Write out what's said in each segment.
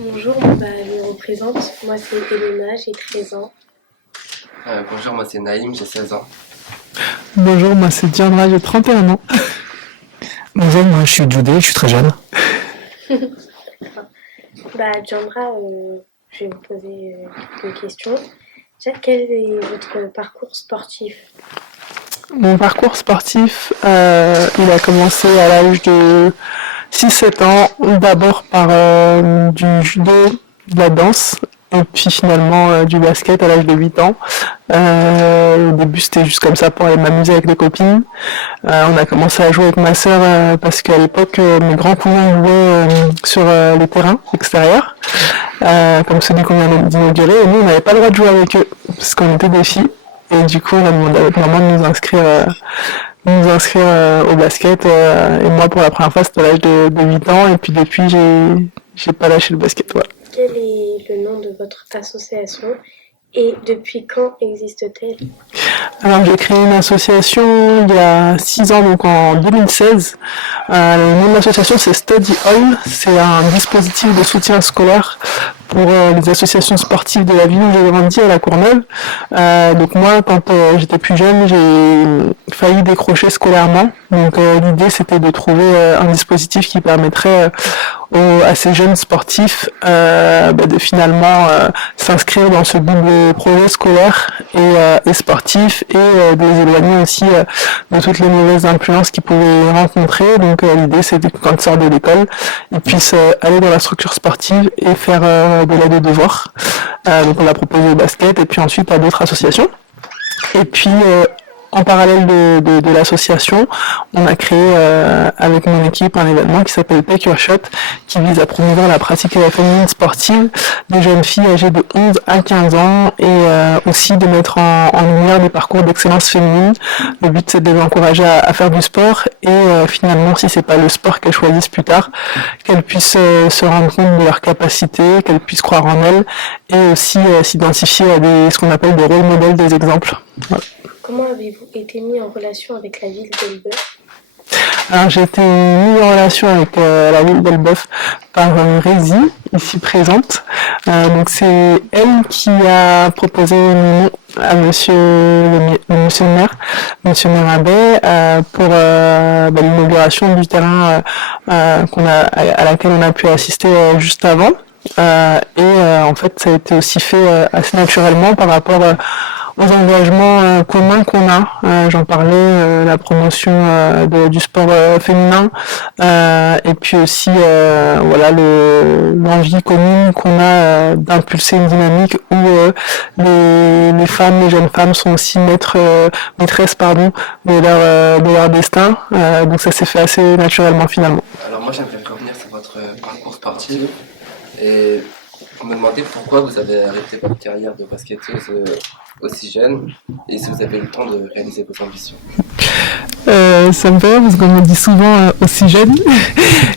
Bonjour, je me représente. Moi, c'est Elena, j'ai 13 ans. Bonjour, moi c'est Naïm, j'ai 16 ans. Bonjour, moi c'est Diandra, j'ai 31 ans. Bonjour, moi je suis Djoudé, je suis très jeune. Diandra, je vais vous poser quelques questions. Déjà, quel est votre parcours sportif? Mon parcours sportif, il a commencé à l'âge de 6-7 ans, d'abord par du judo, de la danse, et puis finalement du basket à l'âge de 8 ans. Au début c'était juste comme ça pour aller m'amuser avec les copines. On a commencé à jouer avec ma sœur parce qu'à l'époque mes grands cousins jouaient sur les terrains extérieurs, comme celui qu'on vient d'inaugurer, et nous on n'avait pas le droit de jouer avec eux parce qu'on était des filles. Et du coup on a demandé à notre maman de nous inscrire au basket, et moi pour la première fois c'était à l'âge de 8 ans, et puis depuis j'ai pas lâché le basket. Voilà. Quel est le nom de votre association et depuis quand existe-t-elle? Alors j'ai créé une association il y a 6 ans, donc en 2016. Le nom de l'association c'est Study Hall, c'est un dispositif de soutien scolaire pour les associations sportives de la ville où j'ai grandi, à La Courneuve. Donc moi, quand j'étais plus jeune, j'ai failli décrocher scolairement. Donc l'idée c'était de trouver un dispositif qui permettrait à ces jeunes sportifs de finalement s'inscrire dans ce double projet scolaire et sportif, et de les éloigner aussi de toutes les mauvaises influences qu'ils pouvaient rencontrer. Donc l'idée c'était que quand ils sortent de l'école, ils puissent aller dans la structure sportive et faire de l'aide aux devoirs. Donc on l'a proposé au basket et puis ensuite à d'autres associations. Et puis en parallèle de l'association, on a créé avec mon équipe un événement qui s'appelle Take Your Shot, qui vise à promouvoir la pratique féminine sportive des jeunes filles âgées de 11 à 15 ans, et aussi de mettre en lumière des parcours d'excellence féminine. Le but c'est de les encourager à faire du sport, et finalement si c'est pas le sport qu'elles choisissent plus tard, qu'elles puissent se rendre compte de leurs capacités, qu'elles puissent croire en elles, et aussi s'identifier à ce qu'on appelle des rôles modèles, des exemples. Voilà. Comment avez-vous été mis en relation avec la ville d'Elbeuf? Alors j'ai été mis en relation avec la ville d'Elbeuf par Rézi, ici présente. Donc c'est elle qui a proposé mon nom à monsieur le maire, monsieur Abbé, pour l'inauguration du terrain à laquelle on a pu assister juste avant. En fait ça a été aussi fait assez naturellement par rapport aux engagements communs qu'on a. J'en parlais, la promotion du sport féminin, et puis aussi l'envie commune qu'on a d'impulser une dynamique où les femmes, les jeunes femmes sont aussi maîtresses de leur destin. Donc ça s'est fait assez naturellement finalement. Alors moi j'aimerais revenir sur votre parcours sportif et me demander pourquoi vous avez arrêté votre carrière de basketteuse aussi jeune, et si vous avez eu le temps de réaliser vos ambitions. Ça me fait rire parce qu'on me dit souvent aussi jeune,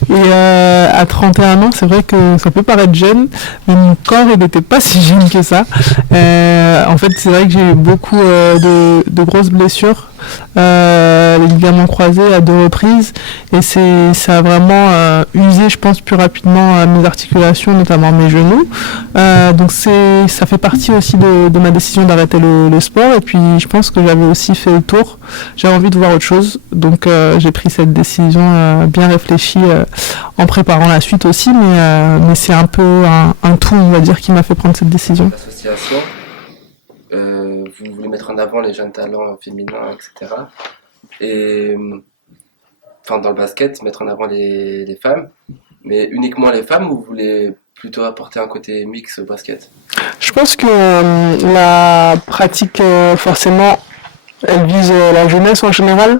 et à 31 ans c'est vrai que ça peut paraître jeune, mais mon corps il n'était pas si jeune que ça. En fait c'est vrai que j'ai eu beaucoup de grosses blessures, les ligaments croisés à 2 reprises, et ça a vraiment usé, je pense, plus rapidement mes articulations, notamment mes genoux. Donc ça fait partie aussi de ma décision d'arrêter le sport, et puis je pense que j'avais aussi fait le tour, j'avais envie de voir autre chose, donc j'ai pris cette décision bien réfléchie en préparant la suite aussi, mais c'est un peu un tout, on va dire, qui m'a fait prendre cette décision. L'association, vous voulez mettre en avant les jeunes talents féminins, etc. Et dans le basket, mettre en avant les femmes, mais uniquement les femmes, ou vous voulez plutôt apporter un côté mix au basket? Je pense que la pratique, forcément, elle vise la jeunesse en général,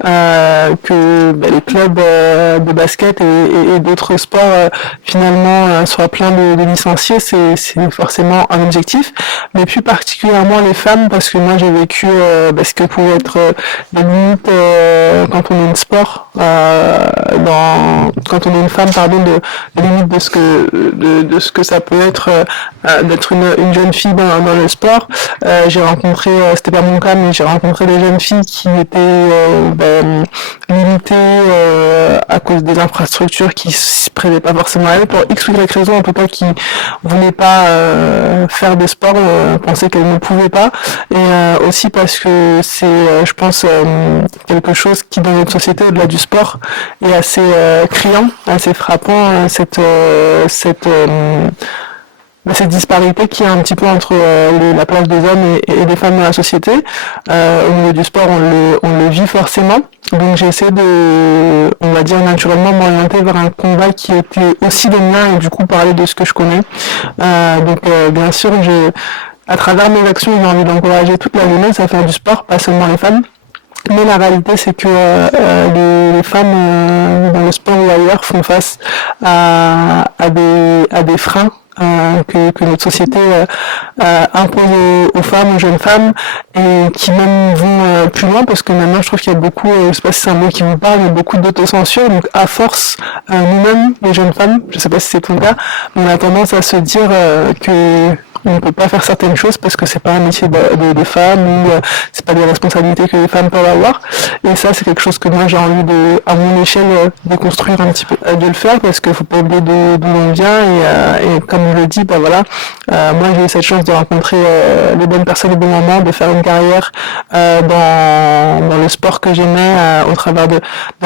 que les clubs de basket et d'autres sports finalement soient pleins de licenciés, c'est forcément un objectif, mais plus particulièrement les femmes, parce que moi j'ai vécu ce que pouvait être des limites quand on est une sport, quand on est une femme, des limites de ce que ça peut être d'être une jeune fille dans le sport. J'ai rencontré, c'était pas mon cas, mais j'ai rencontré rencontré des jeunes filles qui étaient limitées à cause des infrastructures qui se prêtaient pas forcément à elles, pour X ou Y raison, en tout cas qui voulaient pas faire de sport, pensaient qu'elles ne pouvaient pas, et aussi parce que c'est, je pense, quelque chose qui dans notre société, au-delà du sport, est assez criant, assez frappant, cette disparité qu'il y a un petit peu entre la place des hommes et des femmes dans la société. Au niveau du sport, on le vit forcément. Donc j'essaie de, on va dire naturellement, m'orienter vers un combat qui était aussi le mien et du coup parler de ce que je connais. Donc bien sûr, à travers mes actions, j'ai envie d'encourager toute la jeunesse à faire du sport, pas seulement les femmes. Mais la réalité, c'est que les femmes dans le sport ou ailleurs font face à des freins que notre société impose aux femmes, aux jeunes femmes, et qui même vont plus loin, parce que maintenant je trouve qu'il y a beaucoup, je sais pas si c'est un mot qui vous parle, mais beaucoup d'autocensure. Donc à force, nous-mêmes, les jeunes femmes, je sais pas si c'est ton cas, on a tendance à se dire que on ne peut pas faire certaines choses parce que c'est pas un métier de femme, ou c'est pas des responsabilités que les femmes peuvent avoir. Et ça, c'est quelque chose que moi j'ai envie de, à mon échelle, de construire un petit peu, de le faire, parce qu'il faut pas oublier d'où on vient, et comme je le dis, bah voilà, moi j'ai eu cette chance de rencontrer les bonnes personnes au bon moment, de faire une carrière dans le sport que j'aimais, au travers de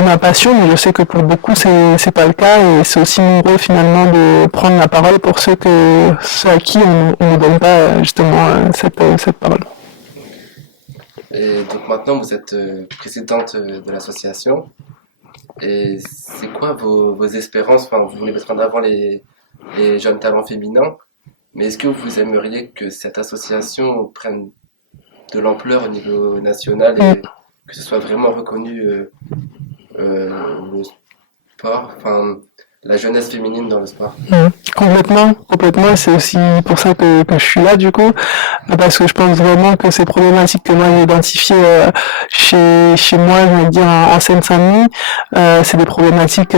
ma passion, mais je sais que pour beaucoup c'est pas le cas, et c'est aussi mon rôle finalement de prendre la parole pour ceux à qui on ne donne pas justement cette parole. Et donc maintenant, vous êtes présidente de l'association. Et c'est quoi vos espérances? Enfin, vous voulez mettre en avant les jeunes talents féminins, mais est-ce que vous aimeriez que cette association prenne de l'ampleur au niveau national et que ce soit vraiment reconnu le sport, enfin la jeunesse féminine dans le sport? Complètement, et c'est aussi pour ça que je suis là du coup, parce que je pense vraiment que ces problématiques que moi j'ai identifiées chez moi, je veux dire en Seine-Saint-Denis, c'est des problématiques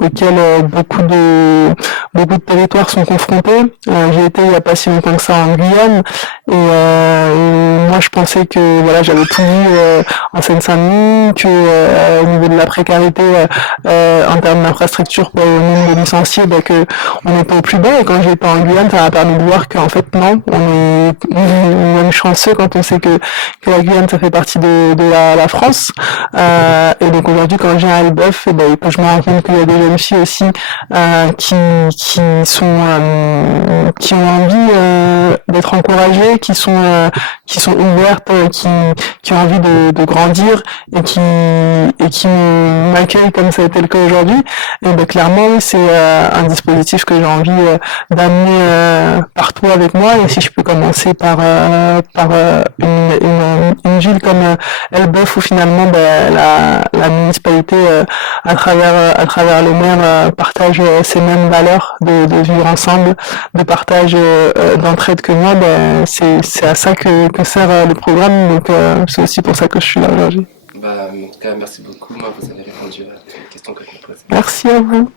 auxquelles beaucoup de territoires sont confrontés. J'ai été il n'y a pas si longtemps que ça en Guyane, et moi je pensais que voilà, j'avais tout vu en Seine-Saint-Denis, que au niveau de la précarité en termes d'infrastructure pour le nombre de licenciés, bah, que on était au plus bas, et quand j'ai été en Guyane, ça m'a permis de voir qu'en fait non, on est même chanceux quand on sait que la Guyane ça fait partie de la France. Et donc aujourd'hui quand j'ai un Elbeuf, ben, quand je me rends compte qu'il y a des jeunes filles aussi qui ont envie d'être encouragées, qui sont ouvertes, qui ont envie de grandir, et qui m'accueillent comme ça a été le cas aujourd'hui, et ben clairement oui, c'est un dispositif que j'ai envie d'amener partout avec moi. Et si je peux commencer par une ville comme Elbeuf, où finalement ben, la municipalité à travers le maire partage ces mêmes valeurs de vivre ensemble, de partage d'entraide que moi, ben, c'est à ça que sert le programme. Donc c'est aussi pour ça que je suis là aujourd'hui. Bah, en tout cas, merci beaucoup. Moi, vous avez répondu à toutes les questions que je me posais. Merci à vous.